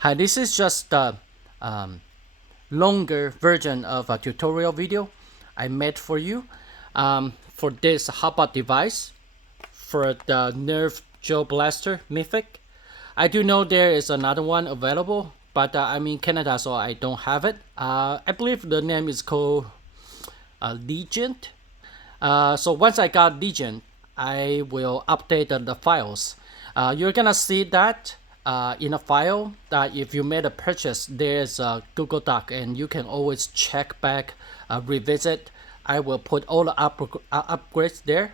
Hi, this is just a longer version of a tutorial video I made for you for this hopup device for the NERF Geo Blaster Mythic. I do know there is another one available, but I'm in Canada, so I don't have it. I believe the name is called Legion. So once I got Legion, I will update the files. You're gonna see that in a file that if you made a purchase, there's a Google Doc, and you can always check back, revisit. I will put all the upgrades there.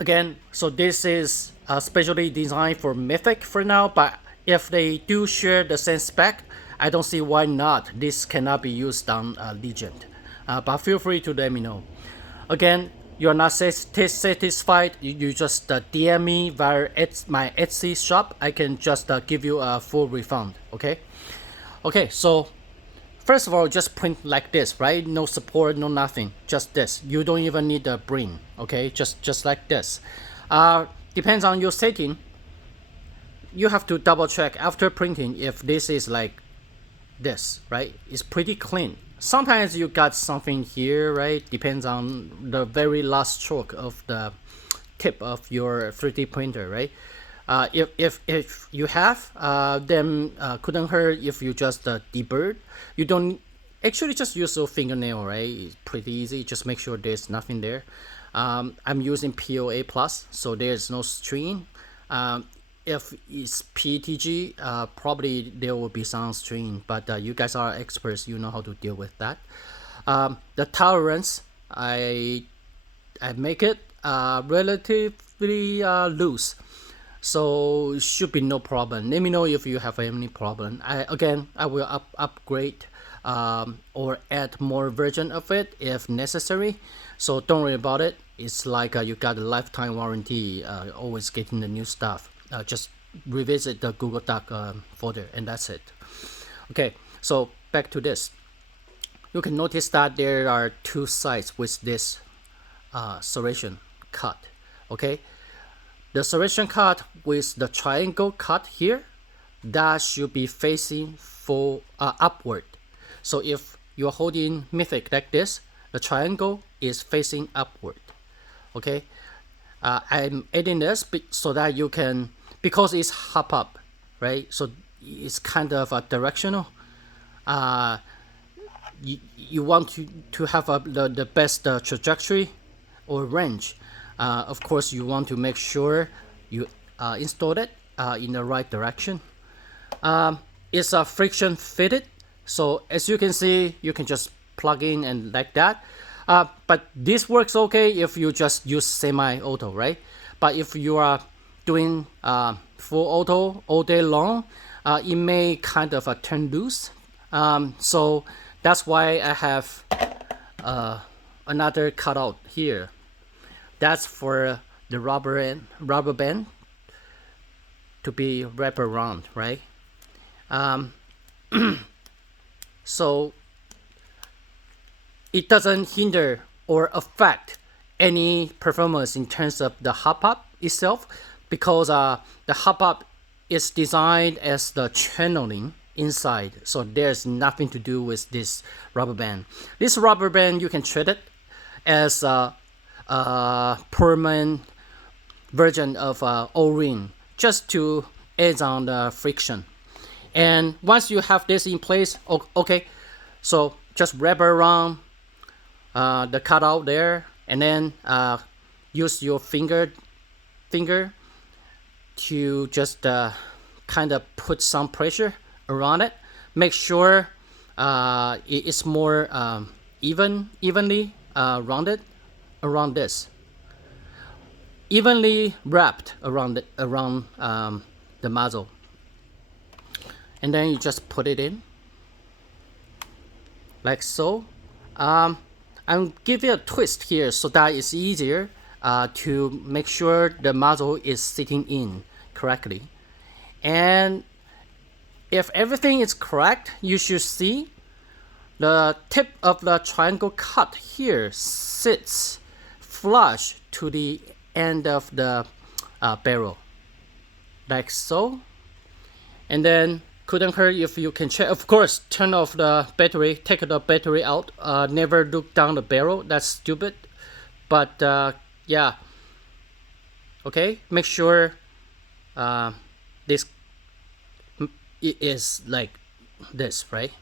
Again, so this is specially designed for Mythic for now, but if they do share the same spec, I don't see why not. This cannot be used on Legion. But feel free to let me know. Again, you're not satisfied, you just DM me via my Etsy shop. I can just give you a full refund, okay? Okay, so first of all, just print like this, right? No support, no nothing, just this. You don't even need a brain, okay? Just like this. Depends on your setting. You have to double check after printing if this is like this, right? It's pretty clean. Sometimes you got something here, right? Depends on the very last stroke of the tip of your 3D printer, right? If you have, then couldn't hurt if you just deburr. You don't actually just use your fingernail, right? It's pretty easy. Just make sure there's nothing there. I'm using POA plus, so there's no string. If it's PETG, probably there will be some string, but you guys are experts, you know how to deal with that. The tolerance, I make it relatively loose, so it should be no problem. Let me know if you have any problem. I will upgrade or add more version of it if necessary, so don't worry about it. It's like you got a lifetime warranty, always getting the new stuff. Just revisit the Google Doc folder, and that's it. Okay, so back to this. You can notice that there are two sides with this serration cut. Okay, the serration cut with the triangle cut here, that should be facing upward. So if you're holding Mythic like this, the triangle is facing upward. Okay, I'm adding this so that you can, because it's hopup, right? So it's kind of directional. You want to have the best trajectory or range. Of course, you want to make sure you install it in the right direction. It's a friction fitted, so as you can see, you can just plug in and like that. But this works okay if you just use semi-auto, right? But if you are doing full auto all day long, it may kind of turn loose. So that's why I have another cutout here. That's for the rubber band to be wrapped around, right? So it doesn't hinder or affect any performance in terms of the hopup itself, because the hopup is designed as the channeling inside, so there's nothing to do with this rubber band. This rubber band, you can treat it as a permanent version of O-ring, just to add on the friction. And once you have this in place, okay, so just wrap around the cutout there, and then use your finger to just kind of put some pressure around it. Make sure it's more evenly rounded around this, evenly wrapped around the muzzle, and then you just put it in like so. I'm giving a twist here so that it's easier to make sure the muzzle is sitting in correctly. And if everything is correct, you should see the tip of the triangle cut here sits flush to the end of the barrel, like so. And then couldn't hurt if you can check. Of course, turn off the battery, take the battery out. Never look down the barrel. That's stupid. But yeah. Okay, make sure this is like this, right?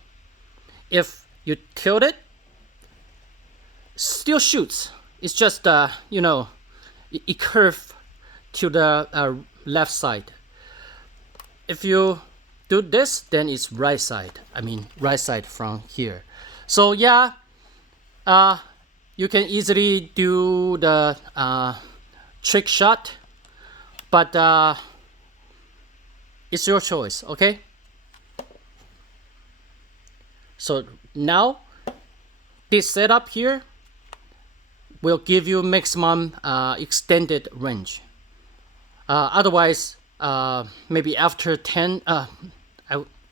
If you tilt it, still shoots. It's just you know, it curves to the left side. If you do this, then it's right side. I mean right side from here. So yeah, you can easily do the trick shot, but it's your choice. Okay. So now this setup here will give you maximum extended range. Otherwise, maybe after 10,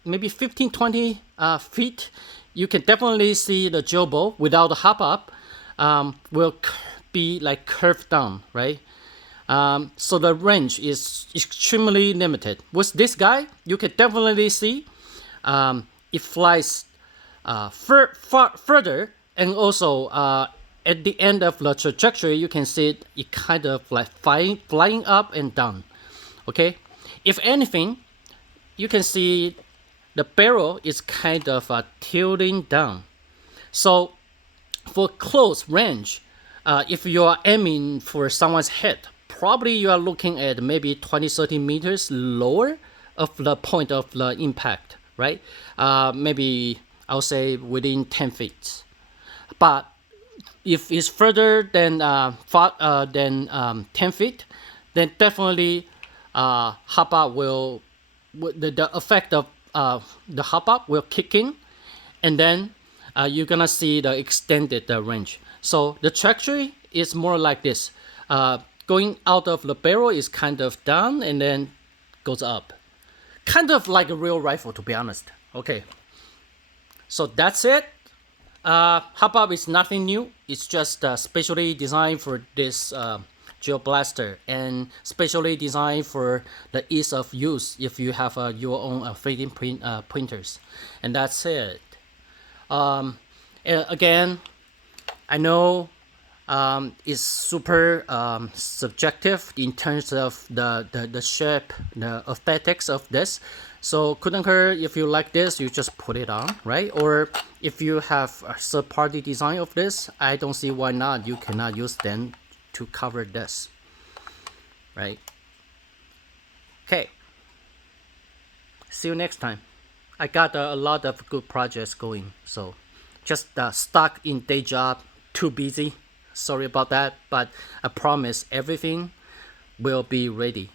maybe 15, 20 feet, you can definitely see the Jobo without the hopup will be like curved down, right? So the range is extremely limited. With this guy, you can definitely see it flies further, and also at the end of the trajectory, you can see it kind of like flying up and down. Okay, if anything, you can see the barrel is kind of tilting down. So for close range, if you are aiming for someone's head, probably you are looking at maybe 20-30 meters lower of the point of the impact, right? Maybe I'll say within 10 feet. But if it's further than 10 feet, then definitely hopup will the effect of the hopup will kick in, and then you're gonna see the extended range. So the trajectory is more like this. Going out of the barrel is kind of down and then goes up, kind of like a real rifle, to be honest. Okay, so that's it. Hopup is nothing new. It's just specially designed for this geoblaster, and specially designed for the ease of use if you have your own 3D printers. And that's it. Again, I know it's super subjective in terms of the shape, the aesthetics of this. So couldn't hurt if you like this, you just put it on, right? Or if you have a third-party design of this, I don't see why not. You cannot use them to cover this, right? Okay. See you next time. I got a lot of good projects going, so just stuck in day job, too busy. Sorry about that, but I promise everything will be ready.